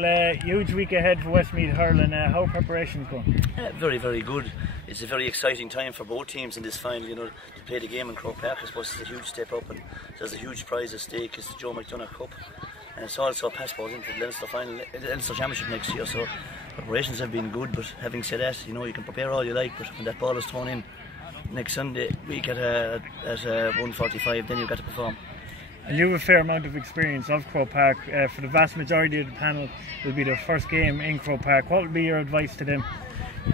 Huge week ahead for Westmeath Hurling. How are preparations going? Very, very good. It's a very exciting time for both teams in this final. You know, to play the game in Croke Park, I suppose, is a huge step up, and there's a huge prize at stake. It's the Joe McDonagh Cup, and it's also a passport into the Leinster final, the Leinster Championship next year. So preparations have been good. But having said that, you know, you can prepare all you like, but when that ball is thrown in next Sunday week at 1:45, then you've got to perform. And you have a fair amount of experience of Croke Park. For the vast majority of the panel, it will be their first game in Croke Park. What would be your advice to them?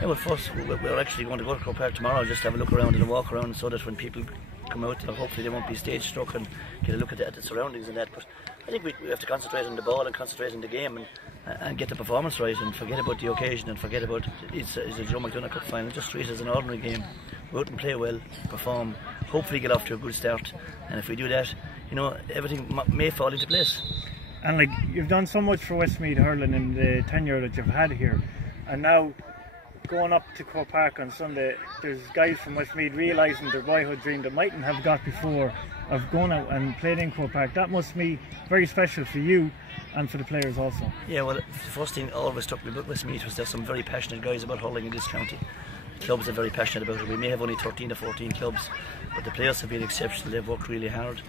Yeah, well, first, we're actually going to go to Croke Park tomorrow, just have a look around and a walk around, so that when people come out, hopefully they won't be stage struck and get a look at the surroundings and that. But I think we have to concentrate on the ball and concentrate on the game and get the performance right, and forget about the occasion and forget about it's a Joe McDonagh Cup Final. Just treat it as an ordinary game. Go out and play well, perform, hopefully get off to a good start, and if we do that, you know, everything may fall into place. And like, you've done so much for Westmeath Hurling in the tenure that you've had here, and now going up to Croke Park on Sunday, there's guys from Westmeath realising their boyhood dream that mightn't have got before of going out and playing in Croke Park. That must be very special for you and for the players also. Yeah, well, the first thing always struck me about Westmeath was there's some very passionate guys about hurling in this county. The clubs are very passionate about it. We may have only 13 or 14 clubs, but the players have been exceptional. They've worked really hard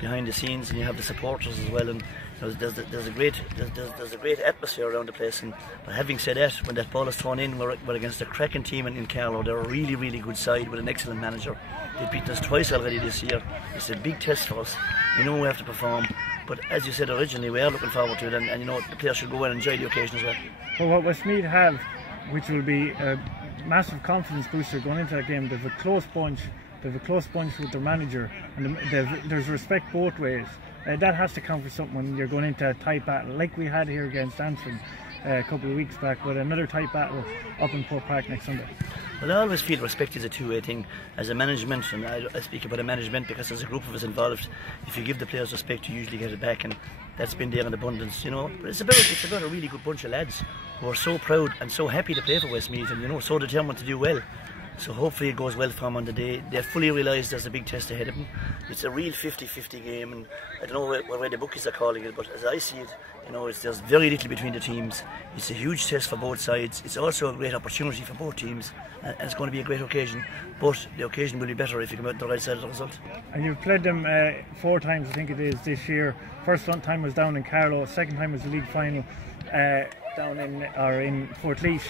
behind the scenes, and you have the supporters as well. And there's a great atmosphere around the place. But having said that, when that ball is thrown in, we're against a cracking team in Carlow. They're a really, really good side with an excellent manager. They've beaten us twice already this year. It's a big test for us. We know we have to perform. But as you said originally, we are looking forward to it, and you know, the players should go and enjoy the occasion as well. Well, what Westmeath have, which will be a massive confidence booster going into that game, they've a close bunch. They have a close bunch with their manager, and there's respect both ways. That has to count for something when you're going into a tight battle, like we had here against Antrim a couple of weeks back, but another tight battle up in Croke Park next Sunday. Well, I always feel respect is a two-way thing. As a management, and I speak about a management because there's a group of us involved, if you give the players respect, you usually get it back, and that's been there in abundance, you know. But it's about a really good bunch of lads who are so proud and so happy to play for Westmeath, and you know, so determined to do well. So hopefully it goes well for them on the day. They fully realise there's a big test ahead of them. It's a real 50-50 game, and I don't know what way the bookies are calling it, but as I see it, you know, there's very little between the teams. It's a huge test for both sides. It's also a great opportunity for both teams, and it's going to be a great occasion. But the occasion will be better if you come out on the right side of the result. And you've played them 4 times, I think it is, this year. First time was down in Carlow, second time was the league final down in Fort Laois.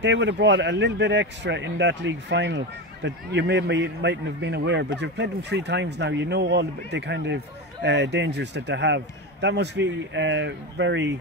They would have brought a little bit extra in that league final that you mightn't have been aware, but you've played them 3 times now. You know all the kind of dangers that they have. That must be very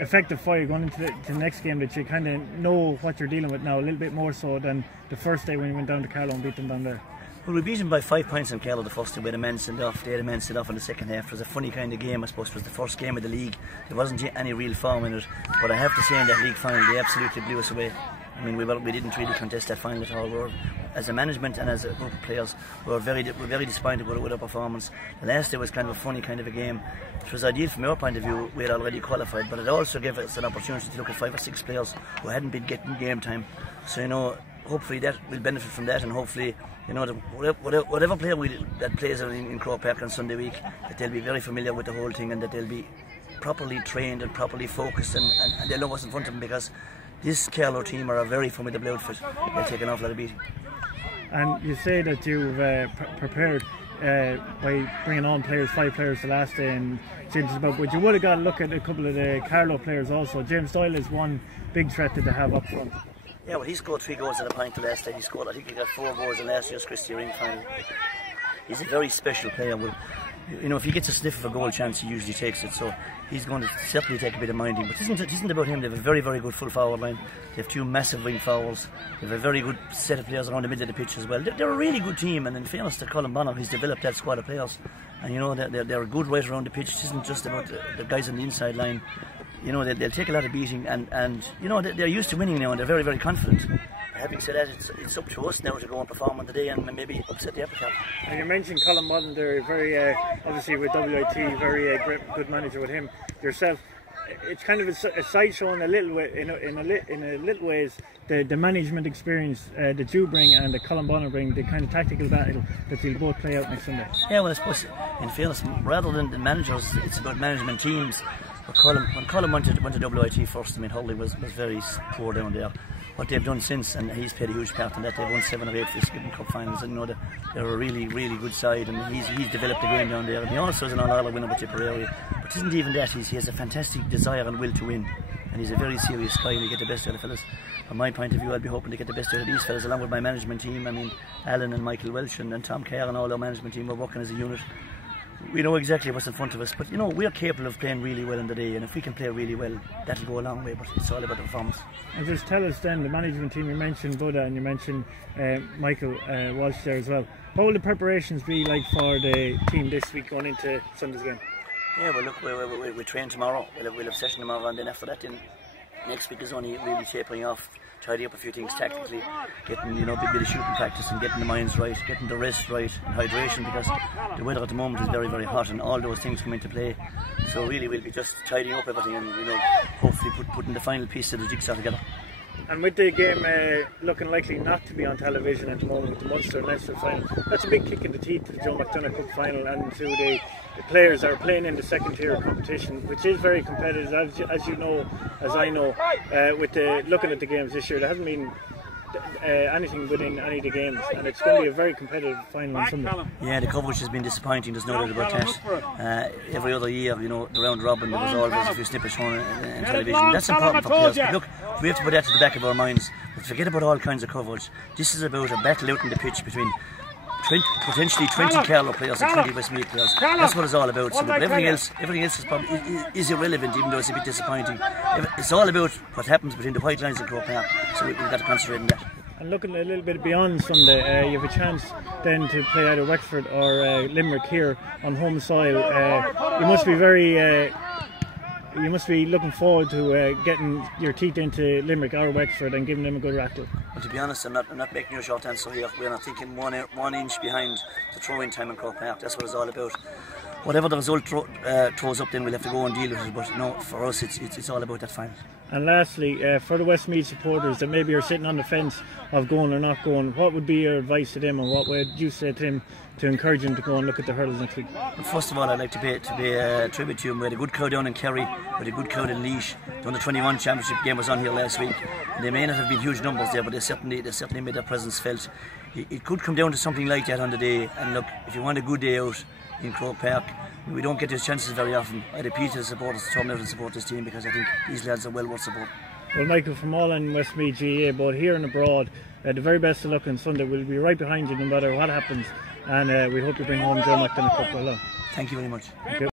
effective for you going into the next game, that you kind of know what you're dealing with now a little bit more so than the first day when you went down to Carlow and beat them down there. Well, we beat them by 5 points in Carlow the first day with a man sent off. They had a man sent off in the second half. It was a funny kind of game, I suppose. It was the first game of the league. There wasn't any real form in it, but I have to say in that league final they absolutely blew us away. I mean, we didn't really contest that final at all. As a management and as a group of players, we were very disappointed with our performance. The last day was kind of a funny kind of a game. It was ideal from our point of view. We had already qualified, but it also gave us an opportunity to look at 5 or 6 players who hadn't been getting game time. So, you know, hopefully that will benefit from that, and hopefully, you know, whatever player that plays in Croke Park on Sunday week, that they'll be very familiar with the whole thing, and that they'll be properly trained and properly focused, and they'll know what's in front of them, because this Carlow team are a very formidable outfit. They'll take an awful lot of beating. And you say that you've prepared by bringing on 5 players the last day and changes about, but you would have got to look at a couple of the Carlow players also. James Doyle is one big threat that they have up front. Yeah, well, he scored 3 goals and a point the last day. I think he got 4 goals in last year's Christie Ring final. He's a very special player. Well, you know, if he gets a sniff of a goal chance, he usually takes it. So he's going to certainly take a bit of minding. But it isn't about him. They have a very, very good full forward line. They have 2 massive wing forwards. They have a very good set of players around the middle of the pitch as well. They're a really good team. And in fairness to Colin Bonner, he's developed that squad of players. And you know, they're good right around the pitch. It isn't just about the guys on the inside line. You know, they'll take a lot of beating, and you know, they're used to winning now, and they're very, very confident. Having said that, it's up to us now to go and perform on the day and maybe upset the apple cart. And you mentioned Colin Bonner, they're very obviously with WIT, very good manager with him. Yourself, it's kind of a sideshow in a little way, in a little ways, the management experience that you bring and that Colin Bonner bring, the kind of tactical battle that they'll both play out next Sunday. Yeah, well, I suppose in fairness, rather than the managers, it's about management teams. When Colin went to WIT first, I mean, Hurling was very poor down there. What they've done since, and he's played a huge part in that, they've won 7 or 8 Westmeath Cup Finals, and they're a really good side, and he's developed the game down there. And he also is an All-Ireland winner with Tipperary, but isn't even that, he has a fantastic desire and will to win, and he's a very serious guy, and he get the best out of fellas. From my point of view, I'll be hoping to get the best out of these fellas, along with my management team. I mean, Alan and Michael Welsh and Tom Kerr and all our management team are working as a unit. We know exactly what's in front of us, but we're capable of playing really well in the day, and if we can play really well, that'll go a long way, but it's all about the performance. And just tell us then, the management team, you mentioned Buddha and you mentioned Michael Walsh there as well. What will the preparations be like for the team this week going into Sunday's game? Yeah, well look, we train tomorrow, we'll have session tomorrow, and then after that, next week is only really tapering off, tidy up a few things tactically, getting a bit of shooting practice and getting the minds right, getting the rest right, and hydration, because the weather at the moment is very hot, and all those things come into play. So really we'll be just tidying up everything and hopefully putting the final piece of the jigsaw together. And with the game looking likely not to be on television at the moment, with the Munster and Leinster final, that's a big kick in the teeth to the Joe McDonagh Cup Final and to the players that are playing in the second tier competition, which is very competitive, as you know, as I know. With looking at the games this year, there hasn't been anything within any of the games, and it's going to be a very competitive final on Sunday. Yeah, the coverage has been disappointing, there's no doubt about that. Every other year, the round robin, there was always a few snippets shown on television. That's important for players, but look, we have to put that to the back of our minds. But forget about all kinds of coverage. This is about a battle out in the pitch between potentially 20 Carlow players and 20 Westmeath players. That's what it's all about. So everything else is irrelevant, even though it's a bit disappointing. It's all about what happens between the white lines and Croke Park. So we've got to concentrate on that. And looking a little bit beyond Sunday, you have a chance then to play either Wexford or Limerick here on home soil. You must be very you must be looking forward to getting your teeth into Limerick or Wexford and giving them a good rattle. Well, to be honest, I'm not making you a short answer here. We're not thinking one inch behind the throw-in time in Croke Park. That's what it's all about. Whatever the result throws up, then we'll have to go and deal with it. But no, for us, it's all about that final. And lastly, for the Westmeath supporters that maybe are sitting on the fence of going or not going, what would be your advice to them, and what would you say to them to encourage them to go and look at the hurls next week? Well, first of all, I'd like to pay a tribute to them. We had a good crowd down in Kerry, we had a good crowd in Laois. The Under-21 Championship game was on here last week. And they may not have been huge numbers there, but they certainly made their presence felt. It could come down to something like that on the day. And look, if you want a good day out in Croke Park, we don't get those chances very often. I'd appeal to the supporters to turn out and support this team, because I think these lads are well worth support. Well, Michael, from all in Westmeath GAA, both here and abroad, the very best of luck on Sunday. We'll be right behind you no matter what happens, and we hope you bring home Joe McDonagh Cup. Well done. Thank you very much. Thank you.